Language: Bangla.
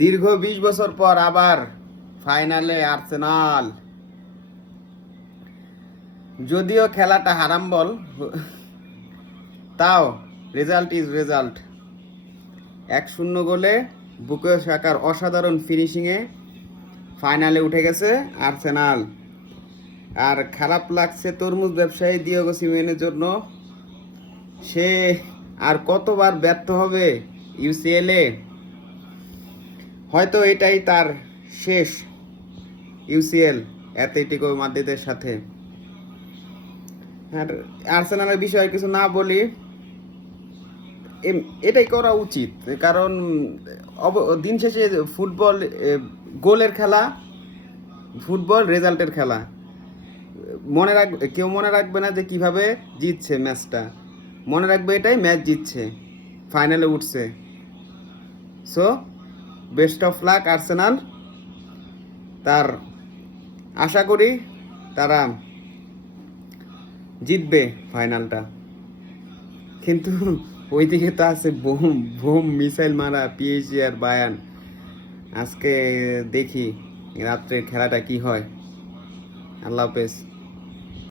দীর্ঘ 20 বছর পর আবার ফাইনালে আর্সেনাল। যদিও খেলাটা হারাম বল, তাও রেজাল্ট ইজ রেজাল্ট। 1-0 গোলে বুকায়ো সাকার অসাধারণ ফিনিশিংয়ে ফাইনালে উঠে গেছে আর্সেনাল। আর খারাপ লাগছে তরমুজ ব্যবসায়ী দিয়েগো সিমেনের জন্য। সে আর কতবার ব্যর্থ হবে ইউসিএলে। হয়তো এটাই তার শেষ ইউসিএল অ্যাথলেটিকো মাদ্রিদের সাথে। আর আর্সেনালের বিষয়ে কিছু না বলি, এটাই করা উচিত, কারণ দিন শেষে ফুটবল গোলের খেলা, ফুটবল রেজাল্টের খেলা। কেউ মনে রাখবে না যে কিভাবে জিতছে ম্যাচটা, মনে রাখবে এটাই ম্যাচ জিতছে, ফাইনালে উঠছে। So best of luck Arsenal. তার আশা করি তারা জিতবে ফাইনালটা। কিন্তু ওইদিকে তো আছে বোম বোম মিসাইল মারা পিএসজি আর বায়ার্ন। আজকে দেখি রাত্রে খেলাটা কি হয়। আল্লাহ হাফেজ।